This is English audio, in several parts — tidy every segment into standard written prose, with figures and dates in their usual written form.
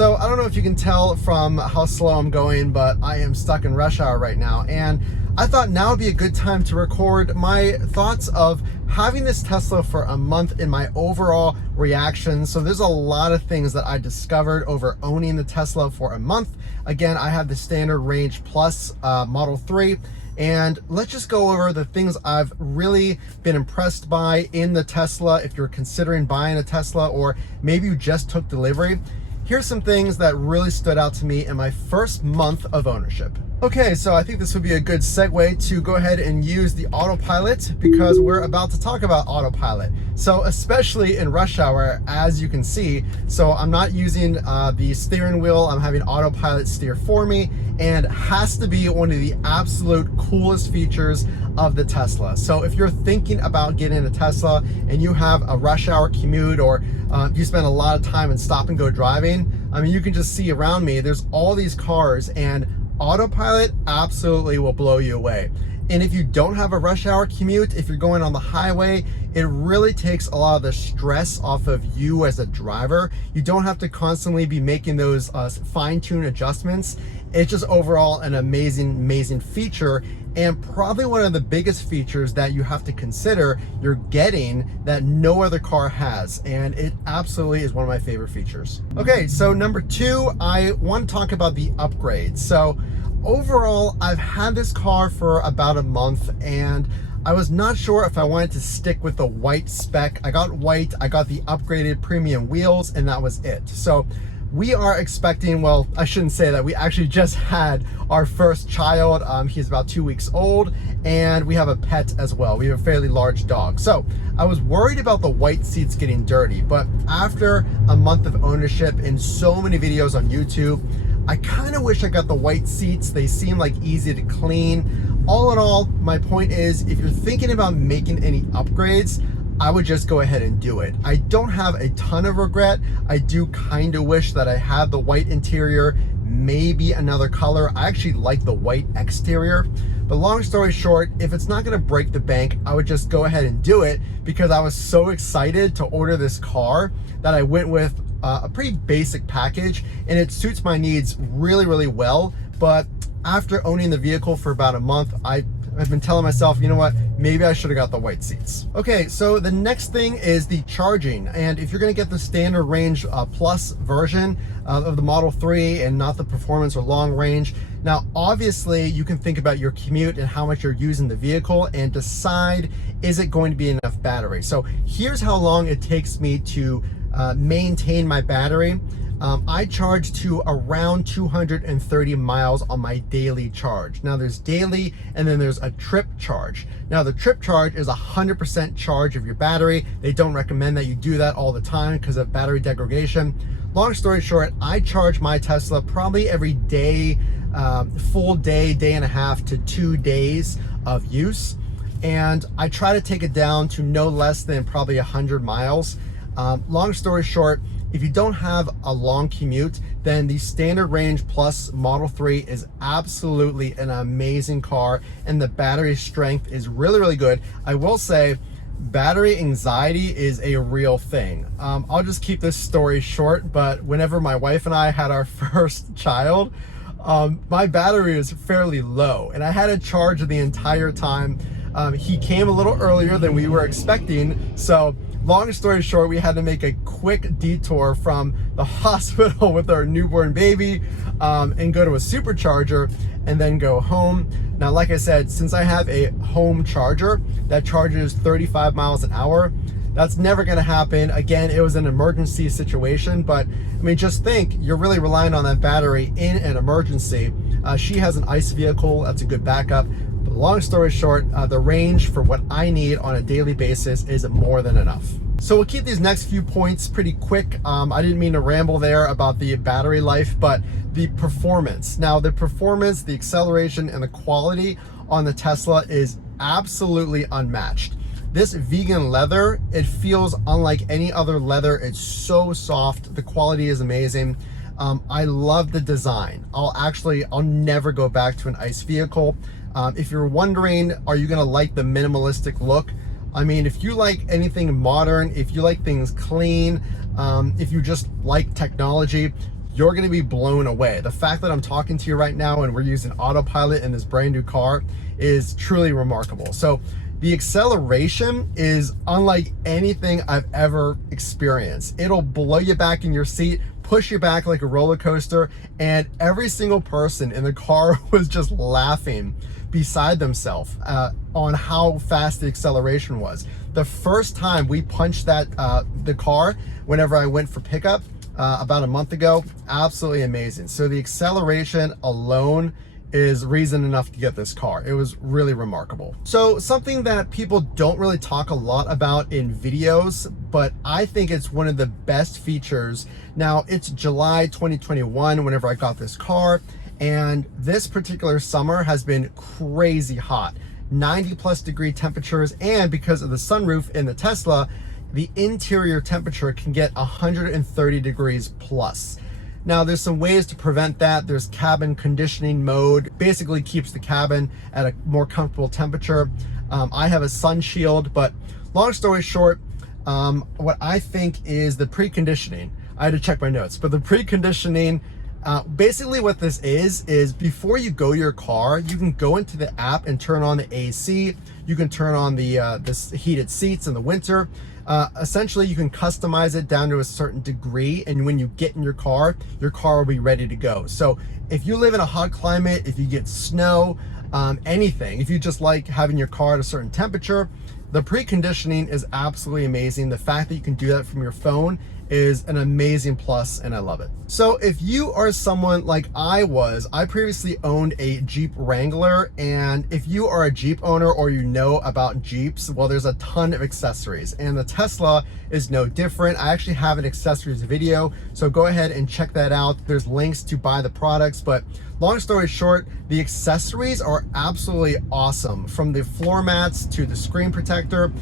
So I don't know if you can tell from how slow I'm going, but I am stuck in rush hour right now. And I thought now would be a good time to record my thoughts of having this Tesla for a month and my overall reactions. So there's a lot of things that I discovered over owning the Tesla for a month. Again, I have the standard range plus Model 3. And let's just go over the things I've really been impressed by in the Tesla. If you're considering buying a Tesla, or maybe you just took delivery, here's some things that really stood out to me in my first month of ownership. Okay, so I think this would be a good segue to go ahead and use the Autopilot, because we're about to talk about Autopilot. So especially in rush hour, as you can see, so I'm not using the steering wheel, I'm having Autopilot steer for me, and has to be one of the absolute coolest features of the Tesla. So if you're thinking about getting a Tesla and you have a rush hour commute, or you spend a lot of time in stop and go driving, I mean, you can just see around me, there's all these cars, and Autopilot absolutely will blow you away. And if you don't have a rush hour commute, if you're going on the highway, it really takes a lot of the stress off of you as a driver. You don't have to constantly be making those fine-tune adjustments. It's just overall an amazing feature, and probably one of the biggest features that you have to consider you're getting that no other car has, and it absolutely is one of my favorite features. Okay, so number two, I want to talk about the upgrades. So overall, I've had this car for about a month, and I was not sure if I wanted to stick with the white spec. I got white, I got the upgraded premium wheels, and that was it. So we are expecting, well, I shouldn't say that, we actually just had our first child. He's about 2 weeks old, and we have a pet as well. We have a fairly large dog. So I was worried about the white seats getting dirty, but after a month of ownership and so many videos on YouTube, I kind of wish I got the white seats. They seem like easy to clean. All in all, my point is, if you're thinking about making any upgrades, I would just go ahead and do it. I don't have a ton of regret. I do kind of wish that I had the white interior, maybe another color. I actually like the white exterior. But long story short, if it's not gonna break the bank, I would just go ahead and do it, because I was so excited to order this car that I went with a pretty basic package, and it suits my needs really well. But after owning the vehicle for about a month, I've been telling myself, you know what, maybe I should have got the white seats. Okay, so the next thing is the charging. And if you're gonna get the standard range plus version of the Model 3 and not the performance or long range, now obviously you can think about your commute and how much you're using the vehicle and decide, is it going to be enough battery? So here's how long it takes me to maintain my battery. I charge to around 230 miles on my daily charge. Now there's daily, and then there's a trip charge. Now the trip charge is 100% charge of your battery. They don't recommend that you do that all the time because of battery degradation. Long story short, I charge my Tesla probably every day, full day, day and a half to 2 days of use. And I try to take it down to no less than probably 100 miles. Long story short, if you don't have a long commute, then the standard range plus Model 3 is absolutely an amazing car, and the battery strength is really good. I will say, battery anxiety is a real thing. I'll just keep this story short, but whenever my wife and I had our first child, my battery was fairly low, and I had to charge the entire time. He came a little earlier than we were expecting, so long story short, we had to make a quick detour from the hospital with our newborn baby and go to a supercharger and then go home. Now, like I said, since I have a home charger that charges 35 miles an hour, that's never gonna happen. Again, it was an emergency situation, but I mean, just think, you're really relying on that battery in an emergency. She has an ICE vehicle, that's a good backup. But long story short, the range for what I need on a daily basis is more than enough. So we'll keep these next few points pretty quick. I didn't mean to ramble there about the battery life, but the performance. Now the performance, the acceleration, and the quality on the Tesla is absolutely unmatched. This vegan leather, it feels unlike any other leather. It's so soft, the quality is amazing. I love the design. I'll never go back to an ICE vehicle. If you're wondering, are you gonna like the minimalistic look? I mean, if you like anything modern, if you like things clean, if you just like technology, you're going to be blown away. The fact that I'm talking to you right now and we're using Autopilot in this brand new car is truly remarkable. So the acceleration is unlike anything I've ever experienced. It'll blow you back in your seat, push you back like a roller coaster, and every single person in the car was just laughing beside themselves on how fast the acceleration was. The first time we punched the car, whenever I went for pickup about a month ago, absolutely amazing. So the acceleration alone is reason enough to get this car. It was really remarkable. So something that people don't really talk a lot about in videos, but I think it's one of the best features. Now, it's July 2021 whenever I got this car, and this particular summer has been crazy hot, 90+ degree temperatures, and because of the sunroof in the Tesla, the interior temperature can get 130 degrees plus. Now, there's some ways to prevent that. There's cabin conditioning mode, basically keeps the cabin at a more comfortable temperature. I have a sun shield, but long story short, what I think is the preconditioning. I had to check my notes, but the preconditioning, basically what this is before you go to your car, you can go into the app and turn on the AC. You can turn on the heated seats in the winter. Essentially, you can customize it down to a certain degree, and when you get in your car will be ready to go. So if you live in a hot climate, if you get snow, anything, if you just like having your car at a certain temperature, the preconditioning is absolutely amazing. The fact that you can do that from your phone is an amazing plus, and I love it. So if you are someone like I previously owned a Jeep Wrangler, and if you are a Jeep owner or you know about Jeeps, well, there's a ton of accessories, and the Tesla is no different. I actually have an accessories video, so go ahead and check that out. There's links to buy the products, but long story short, the accessories are absolutely awesome. From the floor mats to the screen protector,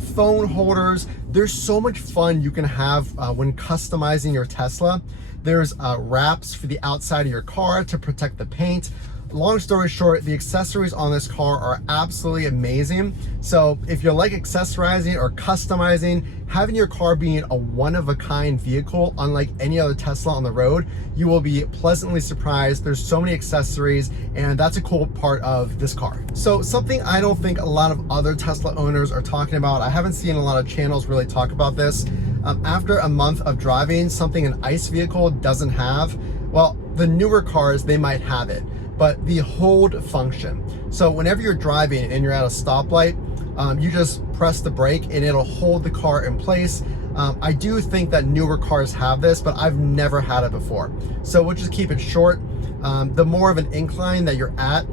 phone holders. There's so much fun you can have when customizing your Tesla. There's wraps for the outside of your car to protect the paint. Long story short, the accessories on this car are absolutely amazing. So if you like accessorizing or customizing, having your car being a one-of-a-kind vehicle, unlike any other Tesla on the road, you will be pleasantly surprised. There's so many accessories, and that's a cool part of this car. So something I don't think a lot of other Tesla owners are talking about, I haven't seen a lot of channels really talk about this. After a month of driving, something an ICE vehicle doesn't have, well, the newer cars, they might have it, but the hold function. So whenever you're driving and you're at a stoplight, you just press the brake and it'll hold the car in place. I do think that newer cars have this, but I've never had it before. So we'll just keep it short. The more of an incline that you're at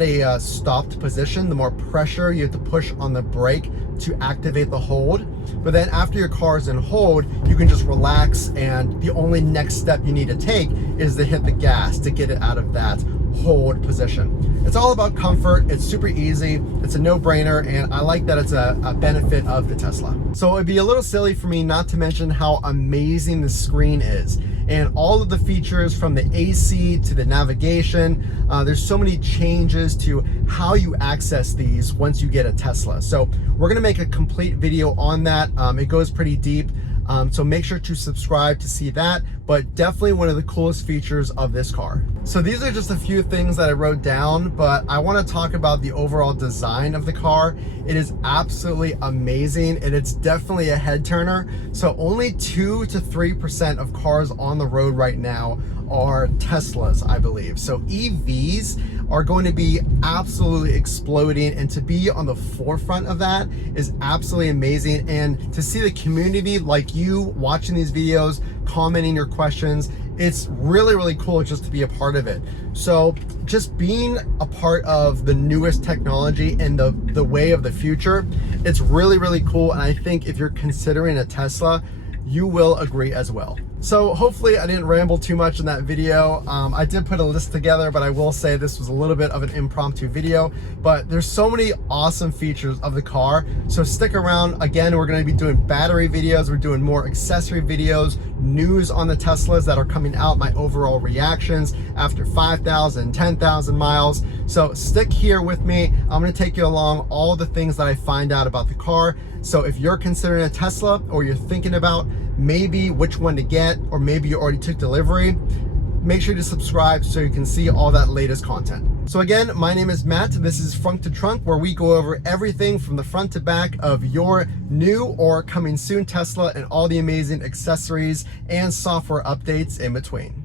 a stopped position, the more pressure you have to push on the brake to activate the hold. But then after your car is in hold, you can just relax, and the only next step you need to take is to hit the gas to get it out of that hold position. It's all about comfort. It's super easy. It's a no-brainer, and I like that it's a benefit of the Tesla. So it'd be a little silly for me not to mention how amazing the screen is, and all of the features from the AC to the navigation. There's so many changes to how you access these once you get a Tesla. So we're gonna make a complete video on that. It goes pretty deep. So make sure to subscribe to see that, but definitely one of the coolest features of this car. So these are just a few things that I wrote down, but I want to talk about the overall design of the car. It is absolutely amazing, and it's definitely a head turner. So only 2 to 3% of cars on the road right now are Teslas, I believe. So EVs are going to be absolutely exploding, and to be on the forefront of that is absolutely amazing. And to see the community like you watching these videos, commenting your questions, it's really, really cool just to be a part of it. So just being a part of the newest technology and the way of the future, it's really, really cool. And I think if you're considering a Tesla, you will agree as well. So hopefully I didn't ramble too much in that video. I did put a list together, but I will say this was a little bit of an impromptu video, but there's so many awesome features of the car. So stick around. Again, we're gonna be doing battery videos. We're doing more accessory videos, news on the Teslas that are coming out, my overall reactions after 5,000, 10,000 miles. So stick here with me. I'm gonna take you along all the things that I find out about the car. So if you're considering a Tesla or you're thinking about maybe which one to get, or maybe you already took delivery, make sure to subscribe so you can see all that latest content. So again, my name is Matt. This is Frunk to Trunk, where we go over everything from the front to back of your new or coming soon Tesla and all the amazing accessories and software updates in between.